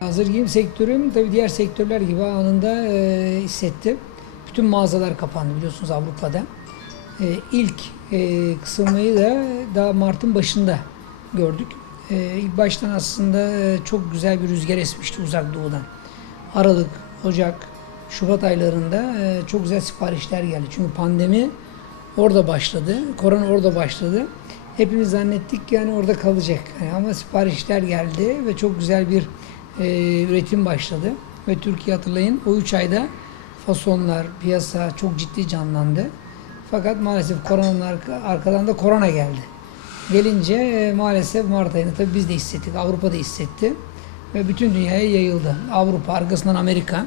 Hazır giyim sektörüm tabii diğer sektörler gibi anında e, hissettim. Bütün mağazalar kapandı biliyorsunuz Avrupa'da. E, ilk e, kısılmayı da daha Mart'ın başında gördük. E, ilk baştan aslında e, çok güzel bir rüzgar esmişti uzak doğudan. Aralık, Ocak, Şubat aylarında e, çok güzel siparişler geldi. Çünkü pandemi orada başladı. Korona orada başladı. Hepimiz zannettik yani orada kalacak. Yani ama siparişler geldi ve çok güzel bir e, üretim başladı. Ve Türkiye hatırlayın o 3 ayda fasonlar, piyasa çok ciddi canlandı. Fakat maalesef koronanın arka- arkadan da korona geldi. Gelince e, maalesef Mart ayında tabii biz de hissettik, Avrupa da hissetti. Ve bütün dünyaya yayıldı. Avrupa, arkasından Amerika.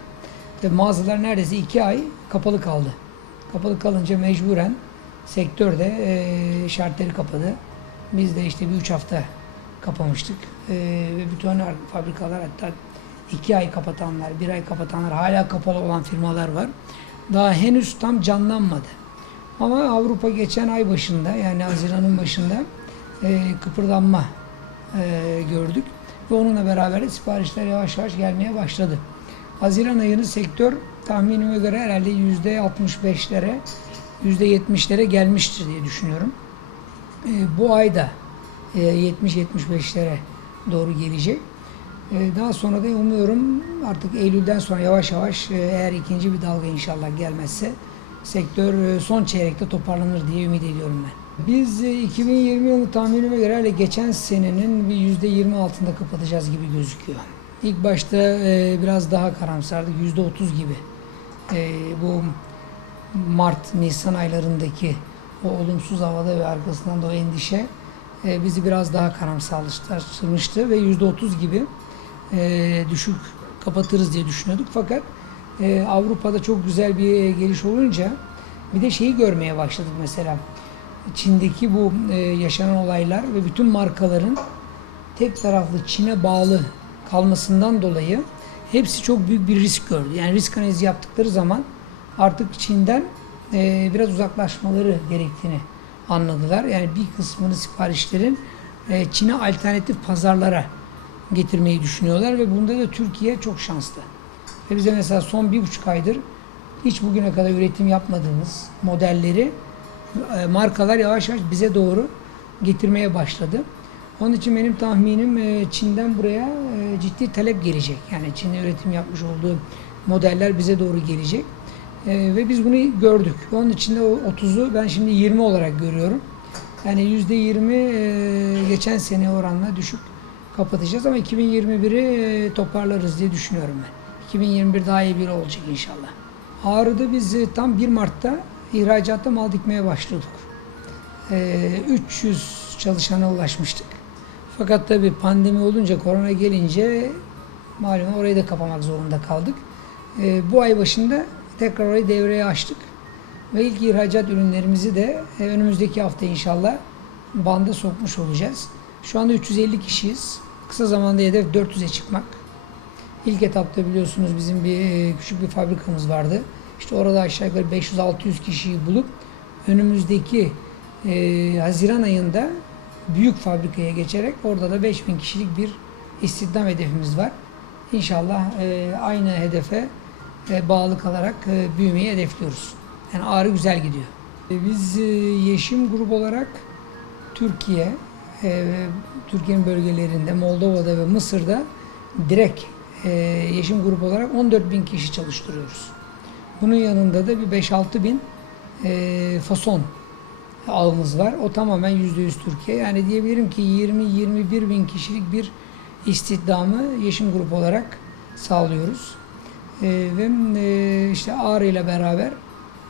Tabii mağazalar neredeyse iki ay kapalı kaldı. Kapalı kalınca mecburen sektör de e, şartları kapadı. Biz de işte bir üç hafta kapamıştık. E, ve bütün ar- fabrikalar hatta iki ay kapatanlar, bir ay kapatanlar, hala kapalı olan firmalar var. Daha henüz tam canlanmadı. Ama Avrupa geçen ay başında yani Haziran'ın başında e, kıpırdanma e, gördük. Ve onunla beraber siparişler yavaş yavaş gelmeye başladı. Haziran ayını sektör tahminime göre herhalde yüzde 65'lere, yüzde 70'lere gelmiştir diye düşünüyorum. E, bu ayda 70-75'lere doğru gelecek. E, daha sonra da umuyorum artık Eylül'den sonra yavaş yavaş e, eğer ikinci bir dalga inşallah gelmezse sektör e, son çeyrekte toparlanır diye ümit ediyorum ben. Biz e, 2020 yılı tahminime göre hele geçen senenin bir %20 altında kapatacağız gibi gözüküyor. İlk başta e, biraz daha karamsardık, %30 gibi. E, bu Mart, Nisan aylarındaki o olumsuz havada ve arkasından da o endişe e, bizi biraz daha karamsarlaştırmıştı ve %30 gibi e, düşük kapatırız diye düşünüyorduk. Fakat e, Avrupa'da çok güzel bir geliş olunca bir de şeyi görmeye başladık mesela. Çin'deki bu yaşanan olaylar ve bütün markaların tek taraflı Çin'e bağlı kalmasından dolayı hepsi çok büyük bir risk gördü. Yani risk analizi yaptıkları zaman artık Çin'den biraz uzaklaşmaları gerektiğini anladılar. Yani bir kısmını siparişlerin e, Çin'e alternatif pazarlara getirmeyi düşünüyorlar ve bunda da Türkiye çok şanslı. Ve bize mesela son bir buçuk aydır hiç bugüne kadar üretim yapmadığımız modelleri e, markalar yavaş yavaş bize doğru getirmeye başladı. Onun için benim tahminim e, Çin'den buraya ciddi talep gelecek. Yani Çin'de üretim yapmış olduğu modeller bize doğru gelecek. E, Ve biz bunu gördük. Onun için de o 30'u ben şimdi 20 olarak görüyorum. Yani %20 e, geçen sene oranla düşük kapatacağız ama 2021'i e, toparlarız diye düşünüyorum ben. 2021 daha iyi bir olacak inşallah. Ağrı'da biz e, tam 1 Mart'ta ihracatta mal dikmeye başladık. E, 300 çalışana ulaşmıştık. Fakat tabii pandemi olunca, korona gelince malum orayı da kapamak zorunda kaldık. E, bu ay başında tekrar orayı devreye açtık. Ve ilk ihracat ürünlerimizi de e, önümüzdeki hafta inşallah banda sokmuş olacağız. Şu anda 350 kişiyiz. Kısa zamanda hedef 400'e çıkmak. İlk etapta biliyorsunuz bizim bir e, küçük bir fabrikamız vardı. İşte orada aşağı yukarı 500-600 kişiyi bulup önümüzdeki e, Haziran ayında büyük fabrikaya geçerek orada da 5000 kişilik bir istihdam hedefimiz var. İnşallah e, aynı hedefe bağlı kalarak e, büyümeyi hedefliyoruz. Yani ağrı güzel gidiyor. E, Biz e, Yeşim Grup olarak Türkiye, Türkiye'nin bölgelerinde, Moldova'da ve Mısır'da direkt Yeşim Grup olarak 14 bin kişi çalıştırıyoruz. Bunun yanında da bir 5-6 bin fason ağımız var. O tamamen %100 Türkiye. Yani diyebilirim ki 20-21 bin kişilik bir istihdamı Yeşim Grup olarak sağlıyoruz. E, ve e, işte Ağrı ile beraber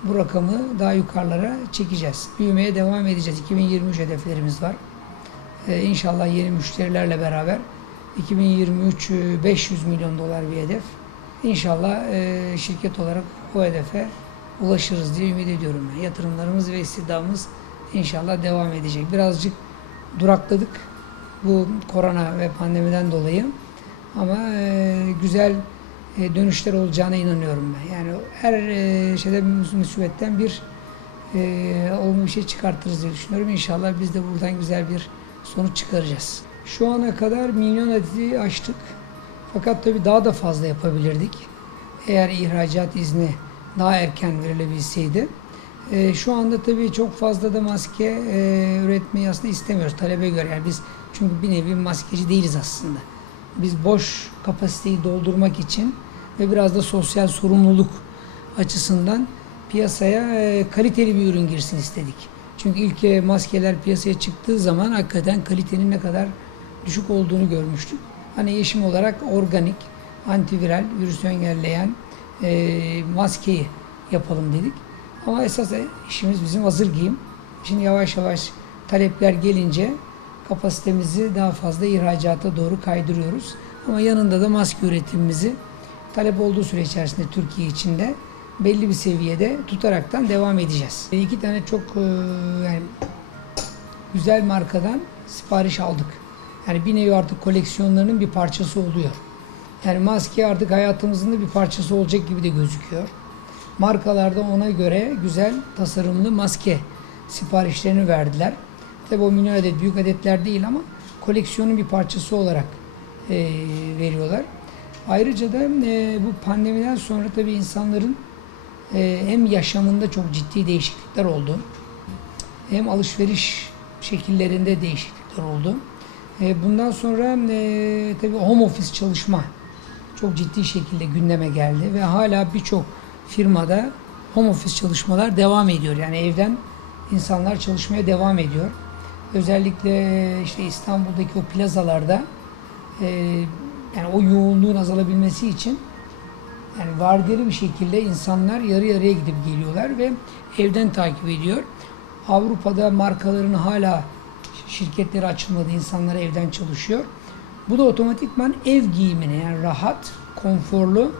bu rakamı daha yukarılara çekeceğiz. Büyümeye devam edeceğiz. 2023 hedeflerimiz var. Ee, inşallah yeni müşterilerle beraber 2023 e, 500 milyon dolar bir hedef. İnşallah e, şirket olarak o hedefe ulaşırız diye ümit ediyorum. Yatırımlarımız ve istihdamımız inşallah devam edecek. Birazcık durakladık bu korona ve pandemiden dolayı. Ama e, güzel e, dönüşler olacağına inanıyorum ben. Yani her e, şeyde musibetten bir e, olumlu bir şey çıkartırız diye düşünüyorum. İnşallah biz de buradan güzel bir sonuç çıkaracağız. Şu ana kadar milyon adeti aştık. Fakat tabii daha da fazla yapabilirdik. Eğer ihracat izni daha erken verilebilseydi. Ee, şu anda tabii çok fazla da maske e, üretmeyi aslında istemiyoruz talebe göre. Yani biz çünkü bir nevi maskeci değiliz aslında. Biz boş kapasiteyi doldurmak için ve biraz da sosyal sorumluluk açısından piyasaya e, kaliteli bir ürün girsin istedik. Çünkü ilk maskeler piyasaya çıktığı zaman hakikaten kalitenin ne kadar düşük olduğunu görmüştük. Hani yeşim olarak organik, antiviral, virüsü engelleyen e, maskeyi yapalım dedik. Ama esas işimiz bizim hazır giyim. Şimdi yavaş yavaş talepler gelince kapasitemizi daha fazla ihracata doğru kaydırıyoruz. Ama yanında da maske üretimimizi talep olduğu süre içerisinde Türkiye içinde belli bir seviyede tutaraktan devam edeceğiz. E, İki tane çok e, yani güzel markadan sipariş aldık. Yani bir nevi artık koleksiyonlarının bir parçası oluyor. Yani maske artık hayatımızın da bir parçası olacak gibi de gözüküyor. Markalarda ona göre güzel tasarımlı maske siparişlerini verdiler. Tabi o milyon adet büyük adetler değil ama koleksiyonun bir parçası olarak e, veriyorlar. Ayrıca da e, bu pandemiden sonra tabi insanların e, hem yaşamında çok ciddi değişiklikler oldu. Hem alışveriş şekillerinde değişiklikler oldu. E, bundan sonra e, tabii home office çalışma çok ciddi şekilde gündeme geldi ve hala birçok firmada home office çalışmalar devam ediyor. Yani evden insanlar çalışmaya devam ediyor. Özellikle işte İstanbul'daki o plazalarda e, yani o yoğunluğun azalabilmesi için yani vardiyeli bir şekilde insanlar yarı yarıya gidip geliyorlar ve evden takip ediyor. Avrupa'da markaların hala şirketleri açılmadı, insanlar evden çalışıyor. Bu da otomatikman ev giyimine yani rahat, konforlu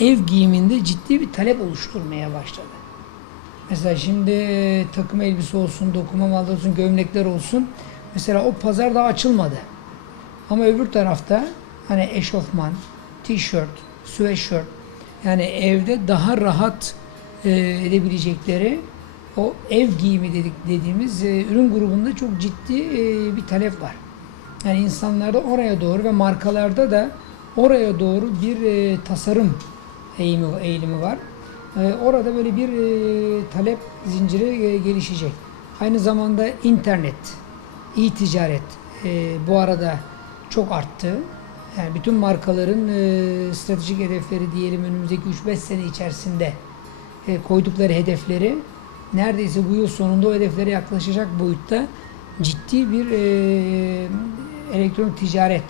ev giyiminde ciddi bir talep oluşturmaya başladı. Mesela şimdi takım elbise olsun, dokuma malları olsun, gömlekler olsun. Mesela o pazar daha açılmadı. Ama öbür tarafta hani eşofman, tişört, sweatshirt yani evde daha rahat e, edebilecekleri o ev giyimi dedik dediğimiz e, ürün grubunda çok ciddi e, bir talep var. Yani insanlarda oraya doğru ve markalarda da oraya doğru bir e, tasarım eğimi, eğilimi var. E, orada böyle bir e, talep zinciri e, gelişecek. Aynı zamanda internet, e-ticaret e, bu arada çok arttı. Yani bütün markaların stratejik hedefleri diyelim önümüzdeki 3-5 sene içerisinde koydukları hedefleri neredeyse bu yıl sonunda o hedeflere yaklaşacak boyutta ciddi bir elektronik ticaret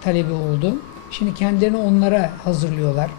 talebi oldu. Şimdi kendilerini onlara hazırlıyorlar.